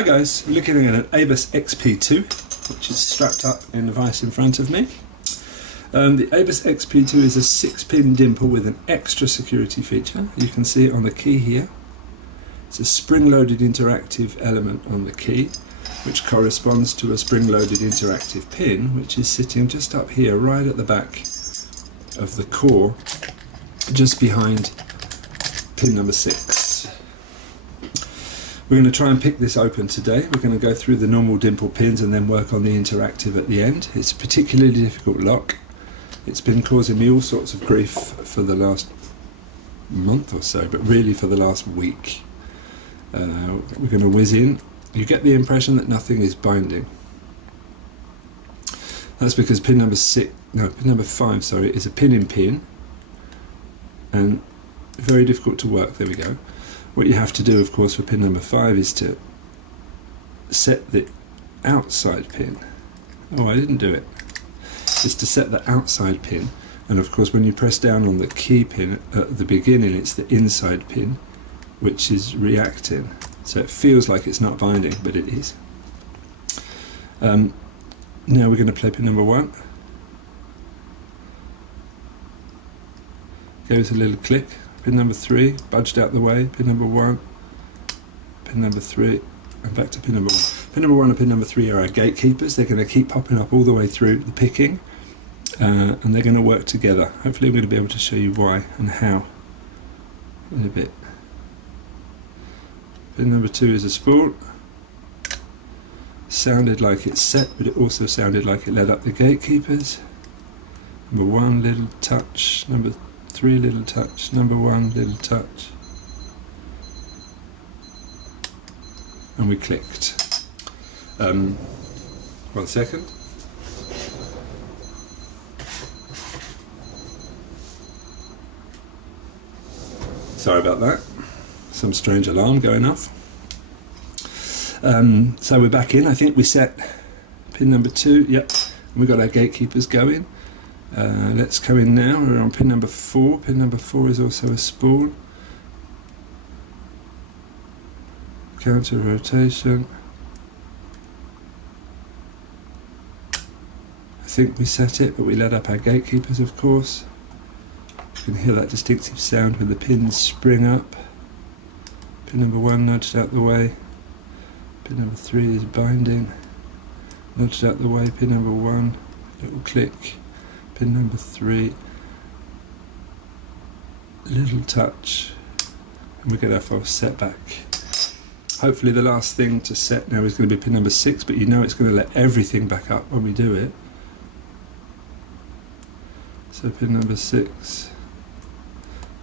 Hi guys, I'm looking at an ABUS XP2 which is strapped up in the vise in front of me. The ABUS XP2 is a 6-pin dimple with an extra security feature. You can see it on the key here. It's a spring-loaded interactive element on the key which corresponds to a spring-loaded interactive pin which is sitting just up here right at the back of the core, just behind pin number 6. We're going to try and pick this open today. We're going to go through the normal dimple pins and then work on the interactive at the end. It's a particularly difficult lock. It's been causing me all sorts of grief for the last month or so, but really for the last week. We're going to whiz in. You get the impression that nothing is binding. That's because pin number 5, sorry, is a pin-in-pin and very difficult to work. There we go. What you have to do, of course, for pin number 5 is to set the outside pin. Oh, I didn't do it. It's to set the outside pin, and of course when you press down on the key pin at the beginning, it's the inside pin which is reacting. So it feels like it's not binding, but it is. Now we're going to play pin number 1. Give it a little click. Pin number 3, budged out the way, pin number 1, pin number 3, and back to pin number 1. Pin number 1 and pin number 3 are our gatekeepers. They're going to keep popping up all the way through the picking, and they're going to work together. Hopefully I'm going to be able to show you why and how in a bit. Pin number 2 is a spool. Sounded like it's set, but it also sounded like it led up the gatekeepers. Number 1, little touch. Number 3, little touch. Number 1, little touch. And we clicked. 1 second. Sorry about that. Some strange alarm going off. So we're back in. I think we set pin number 2. Yep. And we've got our gatekeepers going. Let's go in now. We're on pin number 4. Pin number 4 is also a spool. Counter rotation. I think we set it, but we led up our gatekeepers, of course. You can hear that distinctive sound when the pins spring up. Pin number 1 nudged out the way. Pin number 3 is binding. Nudged out the way. Pin number 1, little click. Pin number 3, little touch, and we get our false set back. Hopefully the last thing to set now is going to be pin number 6, but you know it's going to let everything back up when we do it. So pin number 6,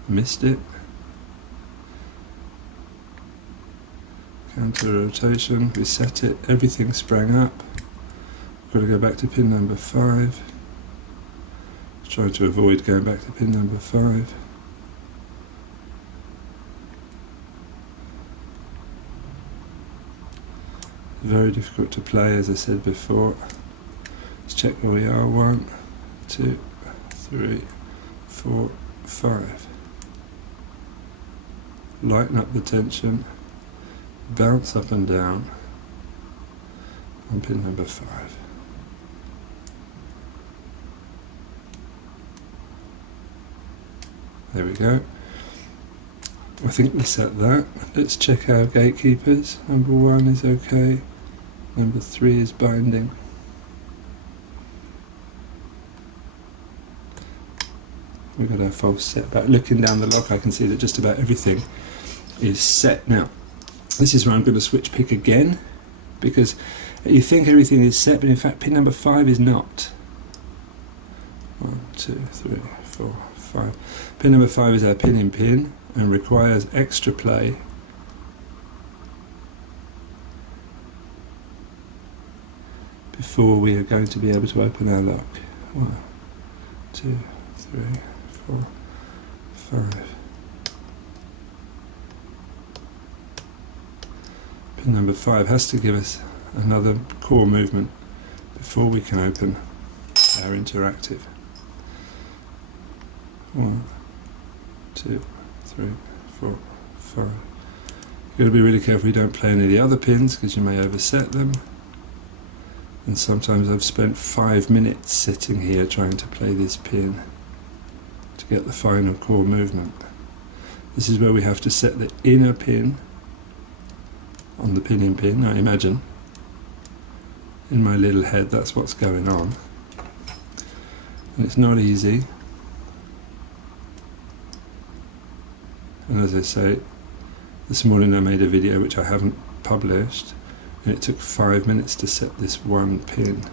missed it. Counter rotation, we set it, everything sprang up. We've got to go back to pin number 5. Trying to avoid going back to pin number 5. Very difficult to play, as I said before. Let's check where we are. 1, 2, 3, 4, 5. Lighten up the tension. Bounce up and down on pin number 5. There we go. I think we set that. Let's check our gatekeepers. Number 1 is okay. Number 3 is binding. We've got our false set back. Looking down the lock, I can see that just about everything is set. Now, this is where I'm going to switch pick again, because you think everything is set, but in fact pin number 5 is not. 1, 2, 3, 4, 5. Pin number 5 is our pin-in-pin and requires extra play. Before we are going to be able to open our lock. 1, 2, 3, 4, 5. Pin number 5 has to give us another core movement before we can open our interactive. 1, 2, 3, 4, 5. You've got to be really careful you don't play any of the other pins because you may overset them. And sometimes I've spent 5 minutes sitting here trying to play this pin to get the final core movement. This is where we have to set the inner pin on the pin in pin. I imagine in my little head that's what's going on. And it's not easy. And as I say, this morning I made a video which I haven't published, and it took 5 minutes to set this one pin.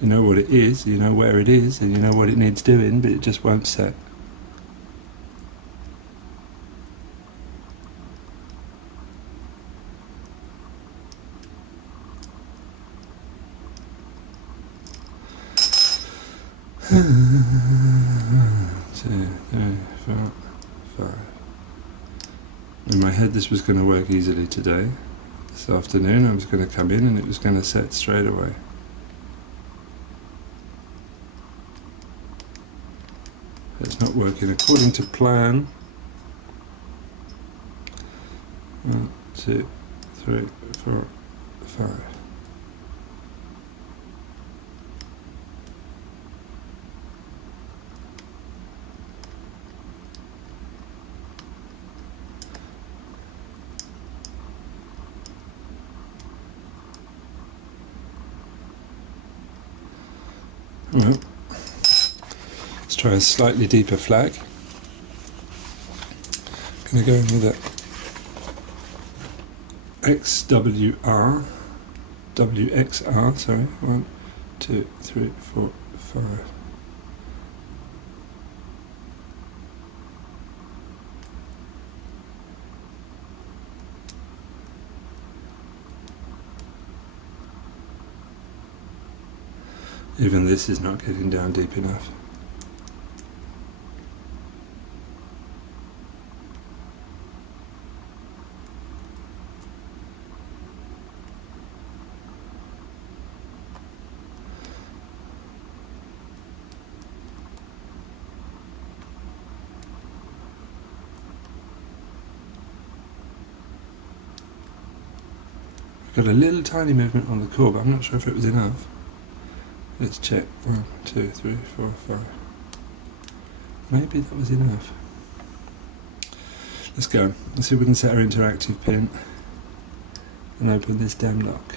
You know what it is, you know where it is, and you know what it needs doing, but it just won't set. Two, three, four, five. In my head this was going to work easily today. This afternoon I was going to come in and it was going to set straight away. It's not working according to plan. 1, 2, 3, 4, 5. Well, let's try a slightly deeper flag. I'm going to go in with a WXR, sorry. 1, 2, 3, 4, 5. Even this is not getting down deep enough. Got a little tiny movement on the chord, but I'm not sure if it was enough. Let's check. 1, 2, 3, 4, 5. Maybe that was enough. Let's go. Let's see if we can set our interactive pin and open this damn lock.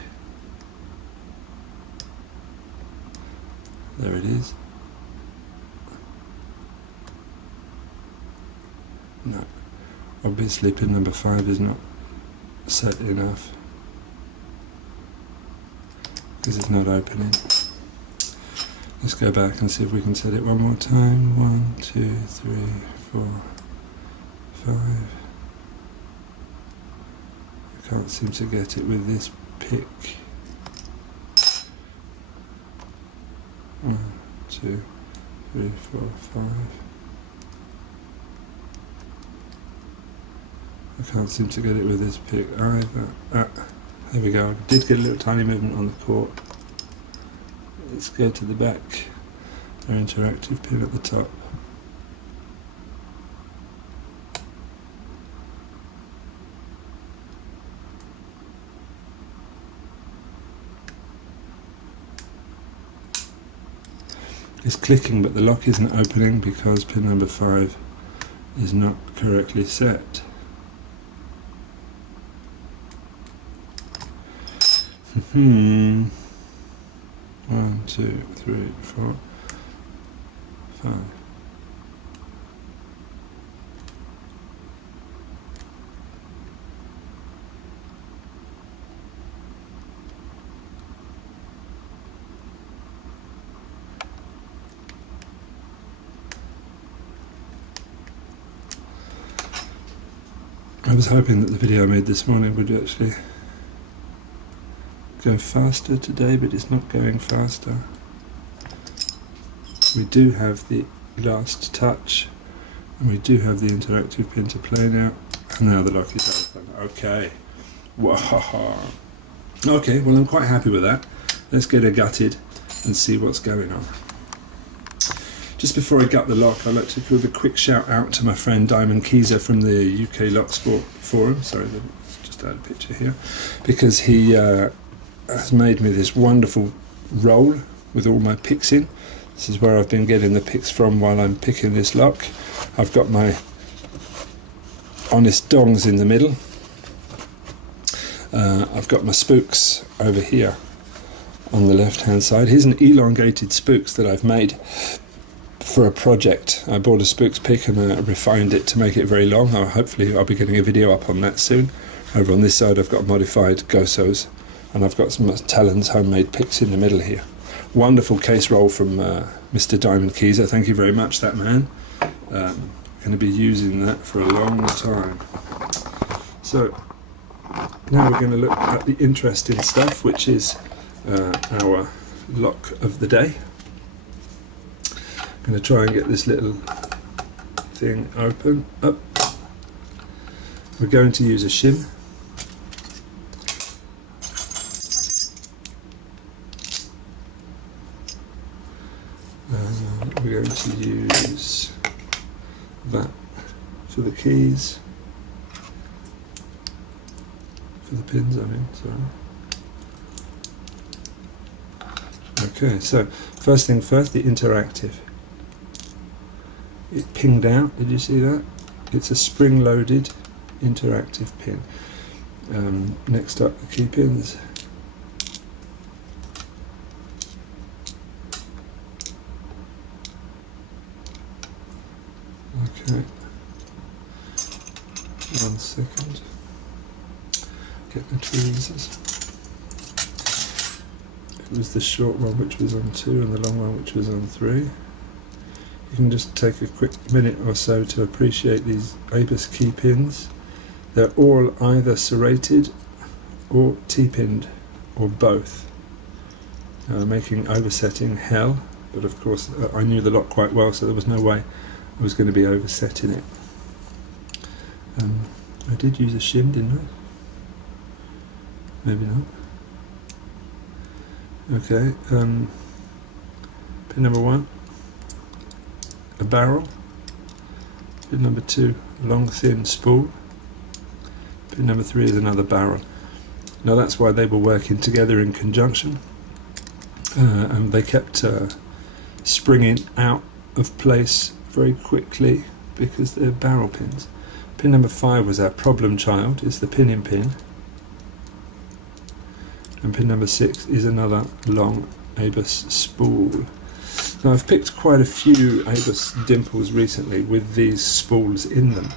There it is. No. Obviously pin number 5 is not set enough because it's not opening. Let's go back and see if we can set it one more time. 1, 2, 3, 4, 5. I can't seem to get it with this pick. 1, 2, 3, 4, 5. I can't seem to get it with this pick either. There we go. I did get a little tiny movement on the chord. Let's go to the back, our interactive pin at the top. It's clicking, but the lock isn't opening because pin number 5 is not correctly set. Hmm. 1, 2, 3, 4, 5. I was hoping that the video I made this morning would actually go faster today, but it's not going faster. We do have the last touch, and we do have the interactive pin to play now, and now the lock is open. Okay. Wow. Okay, well I'm quite happy with that. Let's get her gutted and see what's going on. Just before I gut the lock, I'd like to give a quick shout out to my friend Diamond Keyser from the UK Lock Sport Forum. Sorry, just add a picture here, because he has made me this wonderful roll with all my picks in. This is where I've been getting the picks from while I'm picking this lock. I've got my honest dongs in the middle. I've got my spooks over here on the left hand side. Here's an elongated spooks that I've made for a project. I bought a spooks pick and refined it to make it very long. Hopefully I'll be getting a video up on that soon. Over on this side I've got modified Gosos, and I've got some Talon's homemade picks in the middle here. Wonderful case roll from Mr. Diamond Keyser. Thank you very much, that man. Going to be using that for a long time. So now we're going to look at the interesting stuff, which is our lock of the day. I'm going to try and get this little thing open up. We're going to use a shim. We're going to use that for the keys, for the pins, I mean, sorry. Okay, so first thing first, the interactive. It pinged out, did you see that? It's a spring-loaded interactive pin. Next up, the key pins. Okay, 1 second. Get the tweezers. It was the short one which was on 2 and the long one which was on 3. You can just take a quick minute or so to appreciate these ABUS key pins. They're all either serrated or T-pinned, or both, making oversetting hell. But of course I knew the lock quite well, so there was no way I was going to be oversetting it. I did use a shim, didn't I? Maybe not. Okay, pin number 1, a barrel. Pin number 2, a long thin spool. Pin number 3 is another barrel. Now that's why they were working together in conjunction, and they kept springing out of place very quickly because they're barrel pins. Pin number 5 was our problem child, is the pinning pin. And pin number 6 is another long ABUS spool. Now I've picked quite a few ABUS dimples recently with these spools in them,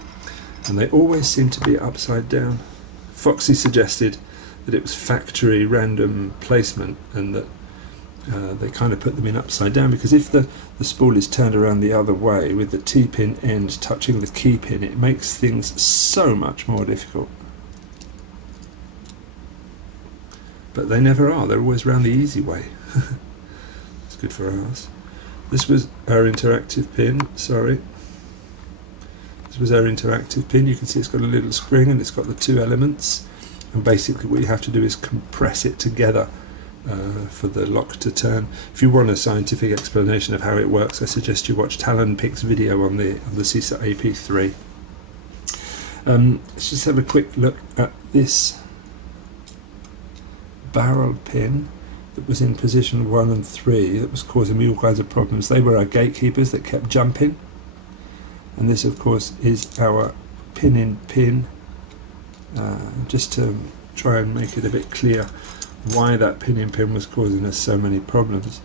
and they always seem to be upside down. Foxy suggested that it was factory random placement, and that they kind of put them in upside down, because if the spool is turned around the other way with the T-pin end touching the key pin, it makes things so much more difficult. But they never are, they're always round the easy way. It's good for us. This was our interactive pin, sorry. This was our interactive pin. You can see it's got a little spring and it's got the 2 elements, and basically what you have to do is compress it together for the lock to turn. If you want a scientific explanation of how it works, I suggest you watch Talon Pick's video on the CISA AP3. Let's just have a quick look at this barrel pin that was in position 1 and 3 that was causing me all kinds of problems. They were our gatekeepers that kept jumping, and this of course is our pin in pin. Just to try and make it a bit clear why that pin in pin was causing us so many problems.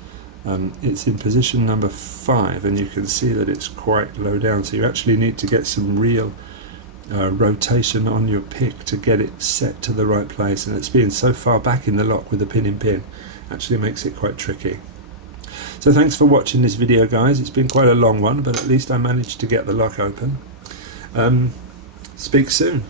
It's in position number 5, and you can see that it's quite low down, so you actually need to get some real rotation on your pick to get it set to the right place, and it's being so far back in the lock with the pin in pin actually makes it quite tricky. So thanks for watching this video, guys. It's been quite a long one, but at least I managed to get the lock open. Speak soon.